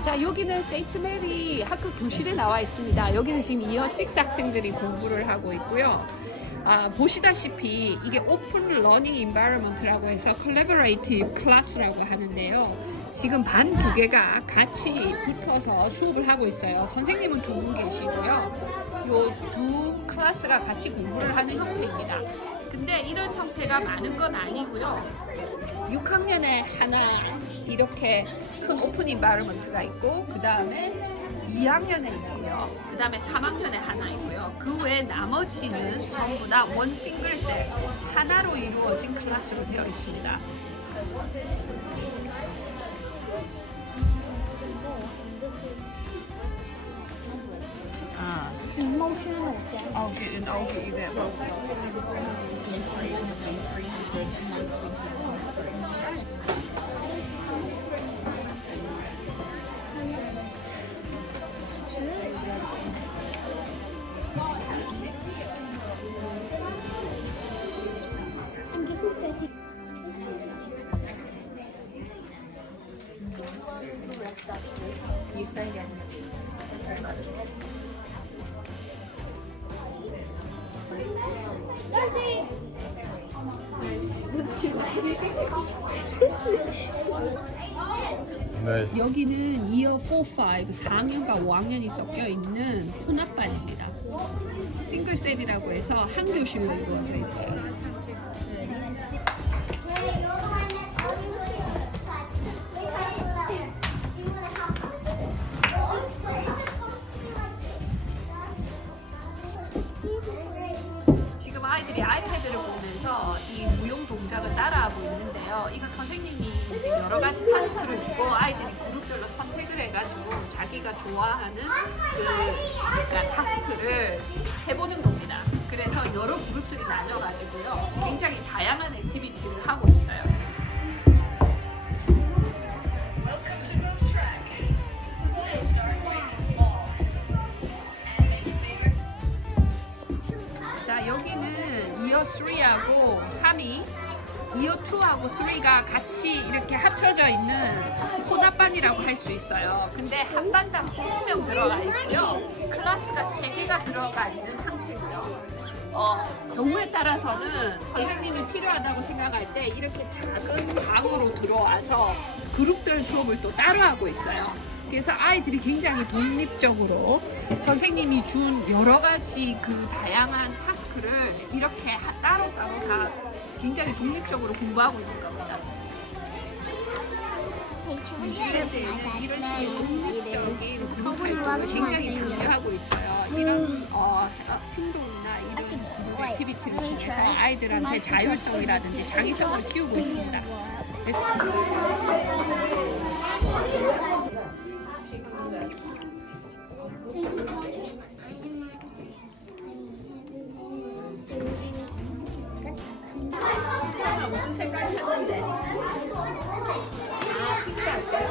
자, 여기는 세인트 메리 학교 교실에 나와 있습니다. 여기는 지금 이어 6 학생들이 공부를 하고 있고요. 보시다시피 이게 오픈 러닝 인바이러먼트라고 해서 콜래버레이티브 클래스라고 하는데요. 지금 반 두 개가 같이 붙어서 수업을 하고 있어요. 선생님은 두 분 계시고요. 요 두 클래스가 같이 공부를 하는 형태입니다. 근데 이런 형태가 많은 건 아니고요. 6학년에 하나 이렇게 큰 오픈 인바이러먼트가 있고, 그 다음에 2학년에 있고요. 그 다음에 3학년에 하나 있고요. 그 외에 나머지는 전부 다 원 싱글 셀 하나로 이루어진 클래스로 되어 있습니다. I'll get you that. You stay again. 네. 여기는 이어 4, 5, 4학년과 5학년이 섞여 있는 혼합반입니다. 싱글셀이라고 해서 한 교실로 이루어져 있어요. 지금 아이들이 아이패드를 보면서 이 무용 동작을 따라하고 있는데요. 이건 선생님이 이제 여러 가지 타스크를 주고 아이들이 그룹별로 선택을 해가지고 자기가 좋아하는 그러니까 타스크를 해보는 겁니다. 그래서 여러 그룹들이 나눠가지고요. 굉장히 다양한 액티비티를 하고 있어요. 자, 여기는 이어 3하고 3이 이어 2하고 3가 같이 이렇게 합쳐져 있는 혼합반이라고 할 수 있어요. 근데 한 반당 20명 들어가 있고요. 클래스가 3개가 들어가 있는 상태고요. 경우에 따라서는 선생님이 필요하다고 생각할 때 이렇게 작은 방으로 들어와서 그룹별 수업을 또 따로 하고 있어요. 그래서 아이들이 굉장히 독립적으로 선생님이 준 여러 가지 그 다양한 타스크를 이렇게 따로따로 다 굉장히 독립적으로 공부하고 있는 겁니다. 뉴질랜드에는 이런 식의 독립적인 그룹 활동을 굉장히 장려하고 있어요. 이런 행동이나 이런 액티비티를 통해서 아이들한테 자율성이라든지 창의성을 키우고 있습니다. 무슨 색깔 찾는데? 핑크 할까요?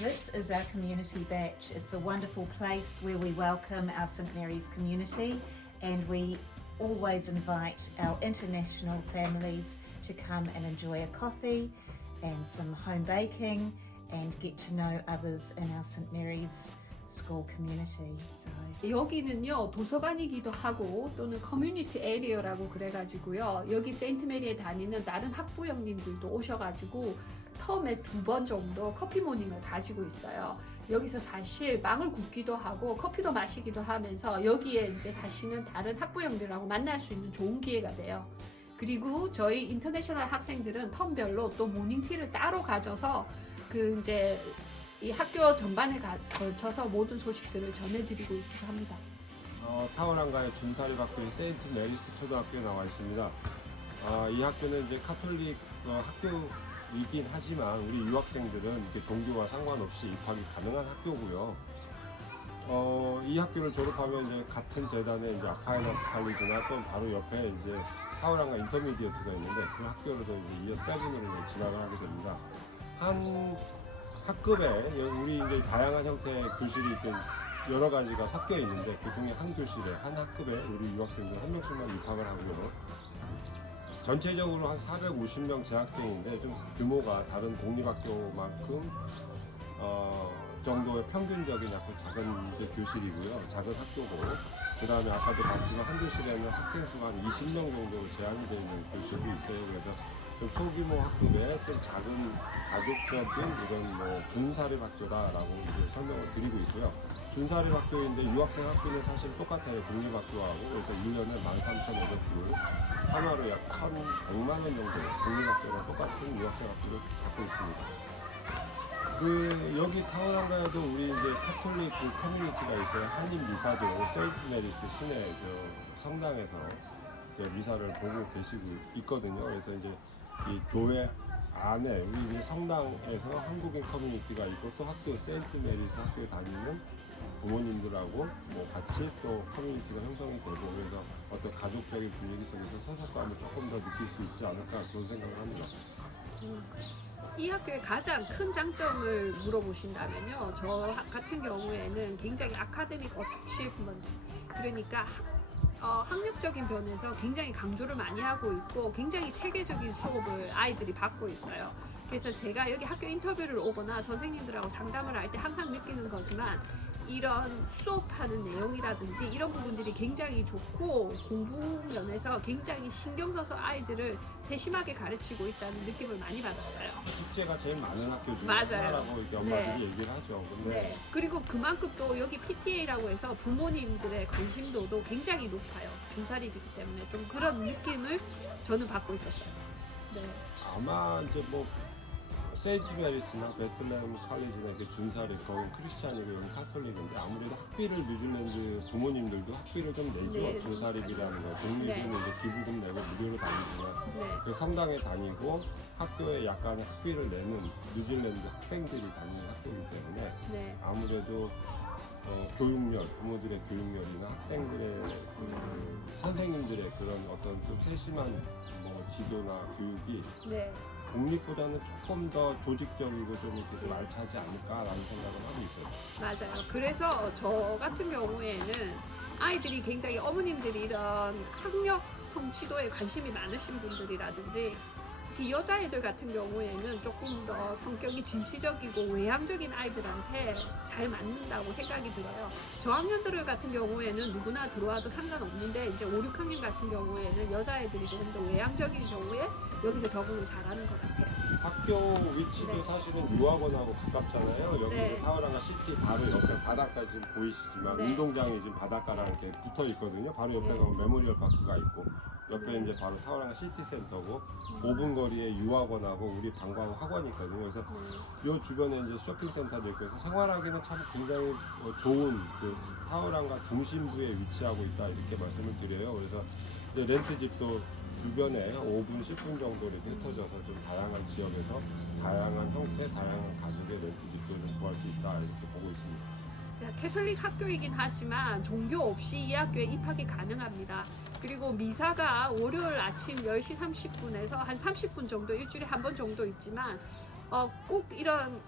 This is our community batch. It's a wonderful place where we welcome our St Mary's community, and we always invite our international families to come and enjoy a coffee and some home baking and get to know others in our St Mary's school community. So 여기는요 도서관이기도 하고 또는 커뮤니티 에리어라고 그래가지고요 여기 세인트 메리에 다니는 다른 학부형님들도 오셔가지고 텀에 2번 정도 커피 모닝을 가지고 있어요. 여기서 사실 빵을 굽기도 하고 커피도 마시기도 하면서 여기에 이제 사시는 다른 학부형들하고 만날 수 있는 좋은 기회가 돼요. 그리고 저희 인터내셔널 학생들은 텀별로 또 모닝티를 따로 가져서 그 이제 이 학교 전반에 걸쳐서 모든 소식들을 전해드리고 있기도 합니다. 타워랑가의 준사립학교인 세인트 메리스 초등학교에 나와 있습니다. 이 학교는 이제 카톨릭 학교이긴 하지만 우리 유학생들은 이렇게 종교와 상관없이 입학이 가능한 학교고요. 이 학교를 졸업하면 이제 같은 재단의 이제 아카이나스 칼리지나 또 바로 옆에 이제 타워랑가 인터미디어트가 있는데 그 학교로도 이제 이어 7으로 진학을 하게 됩니다. 한 학급에 우리 이제 다양한 형태의 교실이 이렇게 여러 가지가 섞여 있는데 그 중에 한 교실에 한 학급에 우리 유학생들 한 명씩만 입학을 하고요. 전체적으로 한 450명 재학생인데 좀 규모가 다른 공립학교만큼 정도의 평균적인 약간 작은 이제 교실이고요. 작은 학교고 그 다음에 아까도 봤지만 한 교실에는 학생 수가 한 20명 정도 제한이 되어 있는 교실도 있어요. 그래서 좀 소규모 학급의 좀 작은 가족적인 이런 뭐 준사립학교다라고 이제 설명을 드리고 있고요. 준사립학교인데 유학생 학비는 사실 똑같아요. 공립학교하고. 그래서 1년에 13,500불, 한화로 약 1,100만 원 정도 공립학교랑 똑같은 유학생 학비를 갖고 있습니다. 여기 타워랑가에도 우리 이제 카톨릭 커뮤니티가 있어요. 한인 미사교 세인트 메리스 시내 성당에서 이제 미사를 보고 계시고 있거든요. 그래서 이제 이 교회 안에 우리 이제 성당에서 한국인 커뮤니티가 있고 또 학교 세인트 메리스 학교에 다니는 부모님들하고 뭐 같이 또 커뮤니티가 형성이 되고 그래서 어떤 가족적인 분위기 속에서 소속감을 조금 더 느낄 수 있지 않을까 그런 생각을 합니다. 이 학교의 가장 큰 장점을 물어보신다면요. 저 같은 경우에는 굉장히 아카데믹 어치브먼트 그러니까 학력적인 면에서 굉장히 강조를 많이 하고 있고 굉장히 체계적인 수업을 아이들이 받고 있어요. 그래서 제가 여기 학교 인터뷰를 오거나 선생님들하고 상담을 할 때 항상 느끼는 거지만 이런 수업하는 내용이라든지 이런 부분들이 굉장히 좋고 공부 면에서 굉장히 신경 써서 아이들을 세심하게 가르치고 있다는 느낌을 많이 받았어요. 숙제가 제일 많은 학교 중에 맞아요. 하나라고 이렇게 엄마들이 얘기를 하죠. 근데 네. 그리고 그만큼 또 여기 PTA라고 해서 부모님들의 관심도도 굉장히 높아요. 준사립이기 때문에 좀 그런 느낌을 저는 받고 있었어요. 네. 아마 이제 뭐 세인트 메리스나 베슬레헴 칼리지나 이렇게 준사립 거긴 크리스찬이고 여기 카톨릭인데 아무래도 학비를 뉴질랜드 부모님들도 학비를 좀 내죠. 네. 준사립이라는 거 공립은 네. 이제 기부금 내고 무료로 다니지만 네. 그 성당에 다니고 학교에 약간 학비를 내는 뉴질랜드 학생들이 다니는 학교이기 때문에 네. 아무래도 교육열, 부모들의 교육열이나 학생들의 선생님들의 그런 어떤 좀 세심한 뭐 지도나 교육이 네. 공립보다는 조금 더 조직적이고 좀 이렇게 좀 알차지 않을까라는 생각을 하고 있어요. 맞아요. 그래서 저 같은 경우에는 아이들이 굉장히 어머님들이 이런 학력 성취도에 관심이 많으신 분들이라든지 특히 여자애들 같은 경우에는 조금 더 성격이 진취적이고 외향적인 아이들한테 잘 맞는다고 생각이 들어요. 저학년들 같은 경우에는 누구나 들어와도 상관없는데 이제 5, 6학년 같은 경우에는 여자애들이 조금 더 외향적인 경우에 여기서 적응을 잘하는 것 같아요. 학교 위치도 네. 사실은 유학원하고 가깝잖아요. 여기 네. 타워랑가 시티 바로 옆에 바닷가 지금 보이시지만 네. 운동장이 지금 바닷가랑 이렇게 붙어 있거든요. 바로 옆에 네. 가면 메모리얼 파크가 있고 옆에 네. 이제 바로 타워랑가 시티 센터고 5분 거리에 유학원하고 우리 방과후 학원이 있거든요. 그래서 요 주변에 이제 쇼핑센터도 있고 해서 생활하기는 참 굉장히 좋은 그 타워랑가 중심부에 위치하고 있다 이렇게 말씀을 드려요. 그래서 이제 렌트집도 주변에 5분, 10분 정도 이렇게 흩어져서 좀 다양한 지역에서 다양한 형태, 다양한 가격의 렌트집도 좀 구할 수 있다 이렇게 보고 있습니다. 캐톨릭 학교이긴 하지만 종교 없이 이 학교에 입학이 가능합니다. 그리고 미사가 월요일 아침 10시 30분에서 한 30분 정도 일주일에 한 번 정도 있지만 꼭 이런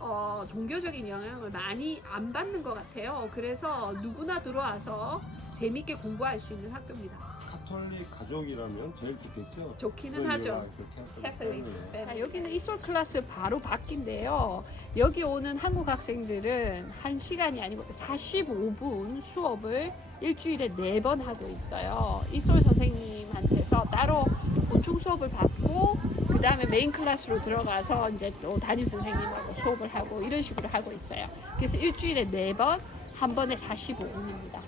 종교적인 영향을 많이 안 받는 것 같아요. 그래서 누구나 들어와서 재밌게 공부할 수 있는 학교입니다. 카톨릭 가족이라면 제일 좋겠죠? 좋기는 So you 하죠. are the Catholic. family. 자, 여기는 이솔 클래스 바로 밖인데요. 여기 오는 한국 학생들은 1시간이 아니고 45분 수업을 일주일에 4번 하고 있어요. 이솔 선생님한테서 따로 보충 수업을 받고 그 다음에 메인 클래스로 들어가서 이제 또 담임 선생님하고 수업을 하고 이런 식으로 하고 있어요. 그래서 일주일에 4번, 한 번에 45분입니다.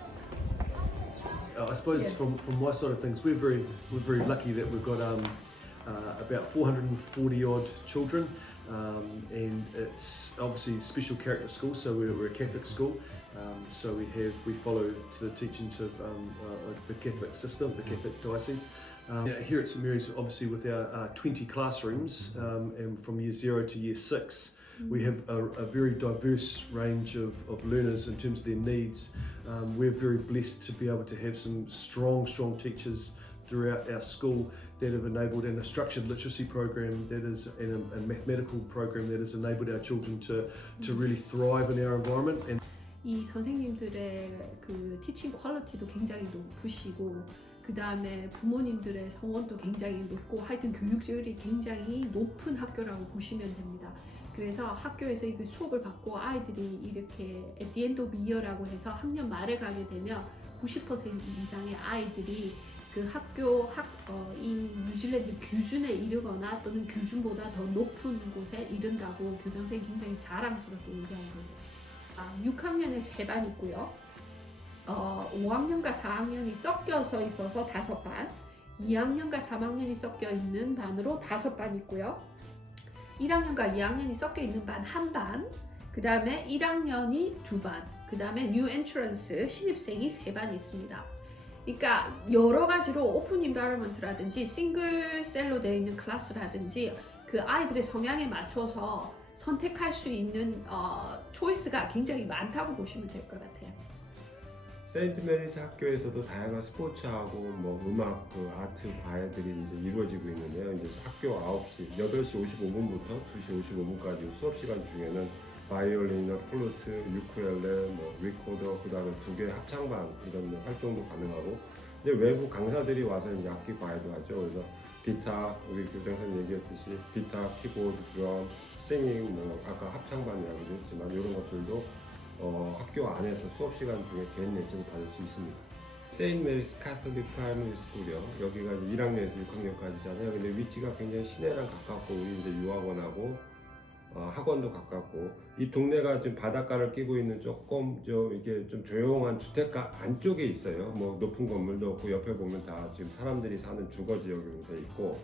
I suppose from my side of things, we're very lucky that we've got about 440 odd children, and it's obviously a special character school. So we're a Catholic school, so we follow to the teachings of the Catholic system, the Catholic diocese. Here at St Mary's, obviously with our 20 classrooms, and from year 0 to year 6. We have a very diverse range of learners in terms of their needs. We're very blessed to be able to have some strong teachers throughout our school that have enabled, and a structured literacy program that is, and a mathematical program that has enabled our children to really thrive in our environment. And 이 선생님들의 그 티칭 퀄리티도 굉장히 높으시고 그 다음에 부모님들의 성원도 굉장히 높고 하여튼 교육질이 굉장히 높은 학교라고 보시면 됩니다. 그래서 학교에서 이 수업을 받고 아이들이 이렇게 at the end of year라고 해서 학년 말에 가게 되면 90% 이상의 아이들이 그 이 뉴질랜드 규준에 이르거나 또는 규준보다 더 높은 곳에 이른다고 교장선생님이 굉장히 자랑스럽게 얘기하는 거죠. 6학년에 3반 있고요. 5학년과 4학년이 섞여서 있어서 5반, 2학년과 3학년이 섞여 있는 반으로 5반 있고요. 1학년과 2학년이 섞여 있는 반 1반, 그 다음에 1학년이 2반, 그 다음에 뉴 엔트런스 신입생이 3반 있습니다. 그러니까 여러 가지로 오픈 인바이러먼트라든지 싱글 셀로 되어 있는 클래스라든지 그 아이들의 성향에 맞춰서 선택할 수 있는 초이스가 굉장히 많다고 보시면 될 것 같아요. 세인트 메리스 학교에서도 다양한 스포츠하고 뭐 음악, 아트 과외들이 이제 이루어지고 있는데요. 이제 학교 8시 55분부터 2시 55분까지 수업 시간 중에는 바이올린, 플루트, 유쿠렐레, 뭐 리코더, 그다음에 2개 합창반 이런 활동도 가능하고 이제 외부 강사들이 와서 이제 악기 과외도 하죠. 그래서 기타, 우리 교장선생님 얘기했듯이 기타, 키보드, 드럼, 싱잉, 뭐 아까 합창반 이야기도 했지만 이런 것들도 학교 안에서 수업 시간 중에 개인 레슨을 받을 수 있습니다. 세인트 메리스 카톨릭 프라이머리 스쿨이요. 여기가 1학년에서 6학년까지잖아요. 근데 위치가 굉장히 시내랑 가깝고 우리 이제 유학원하고 학원도 가깝고 이 동네가 지금 바닷가를 끼고 있는 조금 이게 좀 조용한 주택가 안쪽에 있어요. 뭐 높은 건물도 없고 옆에 보면 다 지금 사람들이 사는 주거 지역으로 돼 있고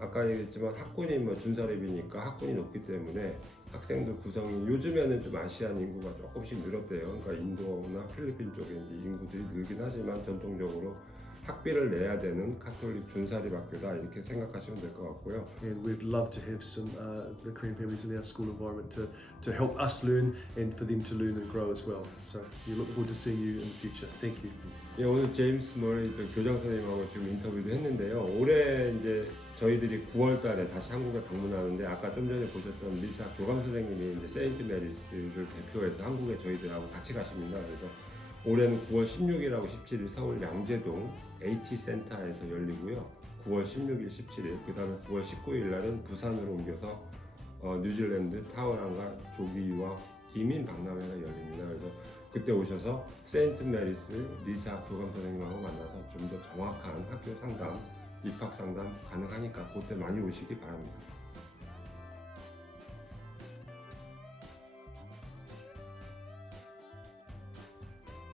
아까 얘기했지만 학군이 뭐 준사립이니까 학군이 높기 때문에 학생들 구성이 요즘에는 좀 아시안 인구가 조금씩 늘었대요. 그러니까 인도나 필리핀 쪽에 이제 인구들이 늘긴 하지만 전통적으로 학비를 내야 되는 카톨릭 준사립 학교다 이렇게 생각하시면 될 것 같고요. And we'd love to have some the Korean families in our school environment to help us learn and for them to learn and grow as well. So we look forward to seeing you in the future. Thank you. 예, 오늘 제임스 머리 교장 선생님하고 지금 인터뷰도 했는데요. 올해 이제 저희들이 9월달에 다시 한국에 방문하는데 아까 좀 전에 보셨던 리사 교감 선생님이 이제 세인트 메리스를 대표해서 한국에 저희들하고 같이 가십니다. 그래서 올해는 9월 16일하고 17일 서울 양재동 AT 센터에서 열리고요. 9월 16일, 17일, 그 다음에 9월 19일 날은 부산으로 옮겨서 뉴질랜드 타우랑과 조기 유학 이민 박람회가 열립니다. 그래서 그때 오셔서 세인트 메리스 리사 교감 선생님하고 만나서 좀 더 정확한 학교 상담, 입학 상담 가능하니까 그때 많이 오시기 바랍니다.